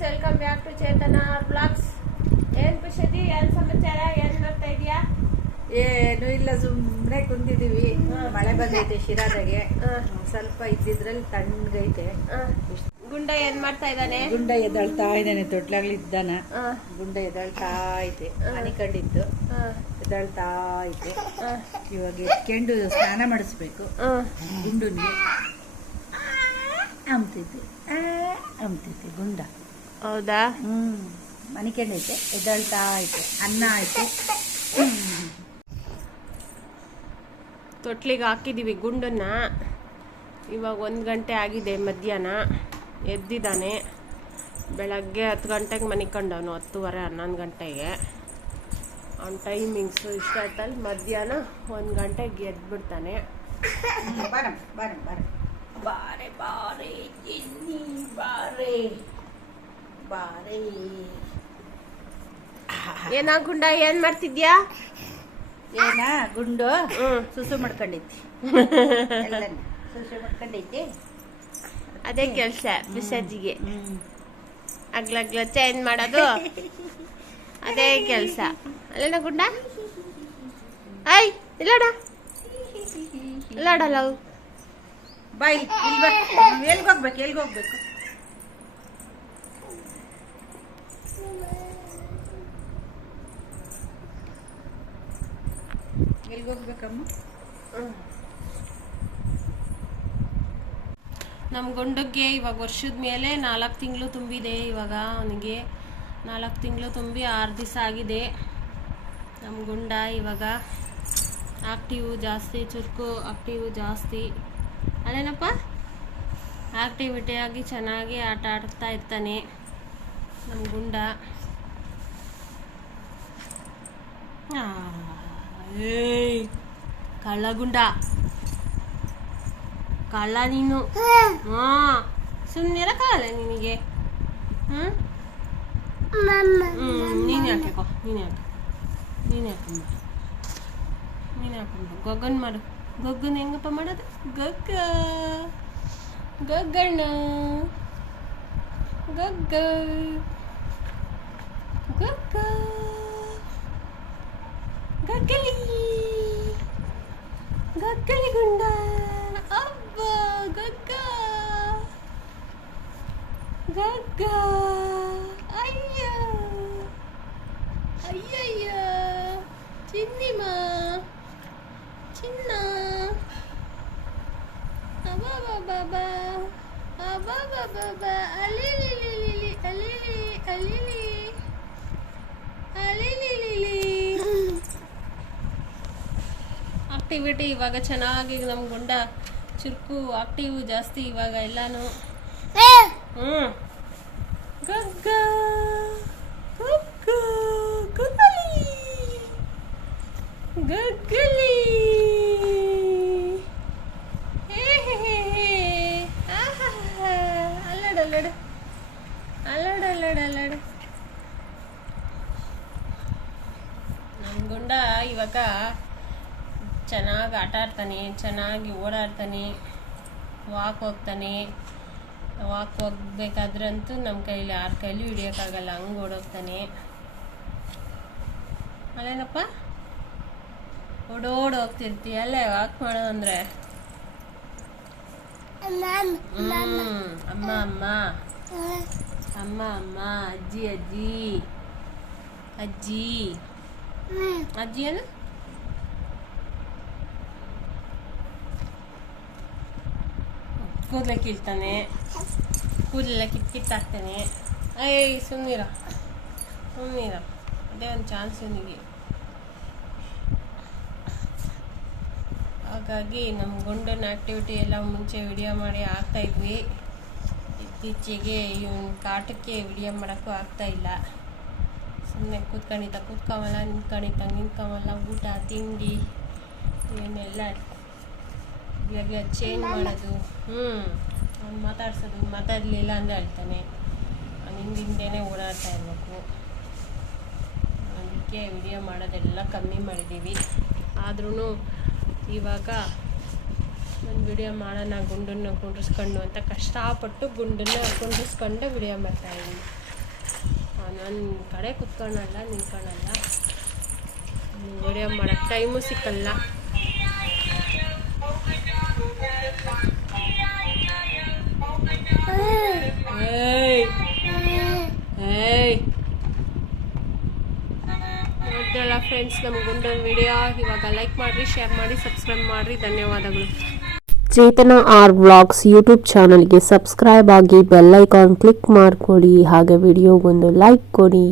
Guys welcome back to Chetana blogs ಏನ್ ಖುಷಿ ಏನ್ ಸಮಾಚಾರ? ಏನ್ ಮಾಡ್ತಾ ಇದೀಯಾ? ಏನು ಇಲ್ಲ ಸುಮ್ಮನೆ ಕುಂತಿದೀವಿ. ಮಳೆ ಬಂದೈತೆ ಶಿರಾದಾಗೆ. ಸ್ವಲ್ಪ ಇದ್ದಿದ್ರಲ್ಲಿ ತಣ್ಣಗೈತೆ. ಗುಂಡ ಏನ್ ಮಾಡ್ತಾ ಇದ್ದಾನೆ? ಗುಂಡ ಎದಳ್ತಾ ಇದ್ದಾನೆ ತೊಟ್ಲಾಗ್ಲಿ ಇದ್ದಾನ. ಆ, ಗುಂಡ ಎದಳ್ತಾ ಐತೆ ಆ, ಎದ್ದಳ್ತಾ ಐತೆ. ಇವಾಗ ಎತ್ಕೊಂಡು ಸ್ನಾನ ಮಾಡಿಸ್ಬೇಕು. ಗುಂಡು ಗುಂಡುನ್ಗೆ. ಅಂಬ್ತೈತೆ ಆ, ಗುಂಡ. ಹೌದಾ? ಹ್ಮ್. ಮನೆ ಐತೆ. ಎದ್ದಳ್ತಾ ಐತೆ. ಅನ್ನ ಐತೆ. ತೊಟ್ಲಿಗೆ ಹಾಕಿದೀವಿ ಗುಂಡನ್ನ. ಇವಾಗ ಒಂದು ಗಂಟೆ ಆಗಿದೆ ಮಧ್ಯಾಹ್ನ. ಎದ್ದಿದ್ದಾನೆ. ಬೆಳಗ್ಗೆ ಹತ್ತು ಗಂಟೆಗೆ ಮನಿಕೊಂಡವನು ಹತ್ತುವರೆ ಹನ್ನೊಂದು ಗಂಟೆಗೆ. ಅವ್ನ ಟೈಮಿಂಗ್ಸು ಇಷ್ಟ ಆಯ್ತಲ್ಲಿ ಮಧ್ಯಾಹ್ನ ಒಂದು ಗಂಟೆಗೆ ಎದ್ಬಿಡ್ತಾನೆ. ಬರ ಬರಂ ಬರಂ ಬಾರೆ ಬಾರೆ ಬಾರೆ. ಬಾರೆ. ಏನ ಗುಂಡ ಏನ್ ಮಾಡ್ತಿದ್ಯಾ? ಏನ ಗುಂಡು ಸುಸು ಮಾಡ್ಕೊಂಡೈತಿ. ಸುಸು ಮಾಡ್ಕೊಂಡೈತಿ. ಅದೇ ಕೆಲ್ಸ ಬಿಸಜ್ಜಿಗೆ ಅಗ್ಲ ಅಗ್ಲಗ್ಲ ಚೇಂಜ್ ಮಾಡೋದು? ಅದೇ ಕೆಲ್ಸ. ಅಲ್ಲೇನ ಗುಂಡ? ಐ ಇಲ್ಲಡ? ಲವ್ ಬಾಯ್ ಎಲ್ಗೋಗ್ಬೇಕು ಎಲ್ಗ್ ಹೋಗ್ಬೇಕಮ್ಮ? ನಮ್ಮ ಗುಂಡಕ್ಕೆ ಇವಾಗ ವರ್ಷದ ಮೇಲೆ ನಾಲ್ಕು ತಿಂಗಳು ತುಂಬಿದೆ ಇವಾಗ ಅವನಿಗೆ. ನಾಲ್ಕು ತಿಂಗಳು ತುಂಬಿ ಆರು ದಿವಸ ಆಗಿದೆ. ನಮ್ಮ ಗುಂಡ ಇವಾಗ ಆಕ್ಟಿವ್ ಜಾಸ್ತಿ, ಚುರುಕು ಆಕ್ಟಿವ್ ಜಾಸ್ತಿ. ಅಲ್ಲೇನಪ್ಪ ಆಕ್ಟಿವಿಟಿಯಾಗಿ ಚೆನ್ನಾಗಿ ಆಟ ಆಡ್ತಾ ಇರ್ತಾನೆ ನಮ್ಮ ಗುಂಡ. ಆ, ಏಯ್ ಕಳ್ಳ ಗುಂಡ ಕಳ್ಳ ನೀನು ಹಾ ಸುಮ್ಮನಿರಕ್ಕಾಗಲ್ಲ ನಿನಗೆ ಹ್ಮ್ ಹ್ಮ್ ನೀನು ಯಾಕೆಕೋ ನೀನು ಯಾಕೆ ನೀನು ಯಾಕಮ್ಮ ನೀನು ಯಾಕಮ್ಮ ಗೊಗ್ಗನ್ ಮಾಡು ಗೊಗ್ಗನ್ ಹೆಂಗಪ್ಪ ಮಾಡೋದು ಗೊಗ್ಗ ಗೊಗ್ಗಣ್ಣ ಗೊಗ್ಗ ಗೊಗ್ಗ ಗಗ್ಗಲಿ ಗಗ್ಗಲಿ ಗಗ್ಗ ಅಯ್ಯ ಅಯ್ಯಯ್ಯ ಚಿನ್ನಿಮ ಚಿನ್ನ ಅಬಾಬಾಬಾಬ ಅಬಾಬಾಬಾಬ ಅಲಿಲಿಲಿಲಿಲಿ ಅಲಿಲಿ ಅಲಿಲಿ ಅಲಿಲಿಲಿಲಿ ಆಕ್ಟಿವಿಟಿ ಇವಾಗ ಚೆನ್ನಾಗಿ ನಮ್ಮ ಗುಂಡ ಚುರುಕು ಆಕ್ಟಿವ್ ಜಾಸ್ತಿ ಇವಾಗ ಎಲ್ಲಾನು ಹ್ಮ್ ಗಗ್ಗ ಗಗ್ಗ ಗಗ್ಗಲಿ ಗಗ್ಗಲಿ ಹೇ ಹೇ ಹೇ ಹೇ. ಆಹಾಹಾ. ಅಲ್ಲಡು ಅಲ್ಲಡು ಅಲ್ಲಡು ಅಲ್ಲಡು ಅಲ್ಲಡು ನಮ್ಮ ಗುಂಡ ಇವಾಗ ಚೆನ್ನಾಗಿ ಆಟ ಆಡ್ತಾನೆ ಚೆನ್ನಾಗಿ ಓಡಾಡ್ತಾನೆ ವಾಕ್ ಹೋಗ್ತಾನೆ ವಾಕ್ ಹೋಗ್ಬೇಕಾದ್ರಂತೂ ನಮ್ಮ ಕೈಲಿ ಯಾರ ಕೈಲಿ ಹಿಡಿಯೋಕ್ಕಾಗಲ್ಲ ಹಂಗೆ ಓಡೋಗ್ತಾನೆ. ಅಲ್ಲೇನಪ್ಪ? ಓಡೋಡ್ ಹೋಗ್ತಿರ್ತೀಯ ಅಲ್ಲೇ ವಾಕ್ ಮಾಡೋದಂದ್ರೆ ಅಮ್ಮ ಅಮ್ಮ ಅಮ್ಮ. ಅಮ್ಮ ಅಜ್ಜಿ ಅಜ್ಜಿ. ಅಜ್ಜಿ. ಅಜ್ಜಿ ಏನು? ಕೂದಲ ಕೀಳ್ತಾನೆ ಕೂದಲೆಲ್ಲ ಕಿತ್ ಕಿತ್ತಾಕ್ತಾನೆ ಅಯ್ಯ ಸುಮ್ಮನಿರ ಸುಮ್ಮನಿರ ಅದೇ ಒಂದು ಚಾನ್ಸ್ ಇವನಿಗೆ ಹಾಗಾಗಿ ನಮ್ಮ ಗುಂಡನ ಆ್ಯಕ್ಟಿವಿಟಿ ಎಲ್ಲ ಮುಂಚೆ ವಿಡಿಯೋ ಮಾಡಿ ಆಗ್ತಾಯಿದ್ವಿ ಇತ್ತೀಚೆಗೆ ಇವನ್ ಕಾಟಕ್ಕೆ ವಿಡಿಯೋ ಮಾಡೋಕ್ಕೂ ಆಗ್ತಾ ಇಲ್ಲ ಸುಮ್ಮನೆ ಕೂತ್ಕೊಂಡಿದ್ದ ಕೂತ್ಕೊಂಬಲ್ಲ ನಿಂತ್ಕೊಂಡಿದ್ದ ನಿಂತ್ಕೊಂಬಲ್ಲ ಊಟ ತಿಂಡಿ ಇವನ್ನೆಲ್ಲ ಇವಾಗ ಚೇಂಜ್ ಮಾಡೋದು ಹ್ಞೂ ಅವ್ನು ಮಾತಾಡ್ಸೋದು ಮಾತಾಡಲಿಲ್ಲ ಅಂದರೆ ಹೇಳ್ತಾನೆ. ಅವ್ನು ಹಿಂದೆನೇ ಓಡಾಡ್ತಾ ಇರಬೇಕು. ಅದಕ್ಕೆ ವಿಡಿಯೋ ಮಾಡೋದೆಲ್ಲ ಕಮ್ಮಿ ಮಾಡಿದ್ದೀವಿ. ಆದ್ರೂ ಇವಾಗ ಒಂದು ವಿಡಿಯೋ ಮಾಡೋಣ ಗುಂಡನ್ನು ಕುಂಡ್ರಿಸ್ಕೊಂಡು ಅಂತ ಕಷ್ಟಪಟ್ಟು ಗುಂಡನ್ನು ಕುಂಡ್ರಿಸ್ಕೊಂಡು ವಿಡಿಯೋ ಮಾಡ್ತಾಯಿದ್ದೀನಿ ನಾನು ಕಡೆ ಕುತ್ಕೊಳಲ್ಲ ನಿಂತ್ಕೊಳಲ್ಲ. ವಿಡಿಯೋ ಮಾಡೋಕ್ಕೆ ಟೈಮು ಸಿಕ್ಕಲ್ಲ. ಏಯ್ ಏಯ್ ನೋಡ್ದಲ್ಲ ಫ್ರೆಂಡ್ಸ್ ನಮ್ಮ ಗುಂಡನ್ ವಿಡಿಯೋ ಇವಾಗ ಲೈಕ್ ಮಾಡಿರಿ ಶೇರ್ ಮಾಡಿ ಸಬ್ಸ್ಕ್ರೈಬ್ ಮಾಡಿರಿ. ಧನ್ಯವಾದಗಳು. ಚೇತನ ಆರ್ ವ್ಲಾಗ್ಸ್ ಯೂಟ್ಯೂಬ್ ಚಾನಲ್ಗೆ ಸಬ್ಸ್ಕ್ರೈಬ್ ಆಗಿ ಬೆಲ್ ಐಕಾನ್ ಕ್ಲಿಕ್ ಮಾಡಿಕೊಡಿ. ಹಾಗೆ ವಿಡಿಯೋಗೊಂದು ಲೈಕ್ ಕೊಡಿ.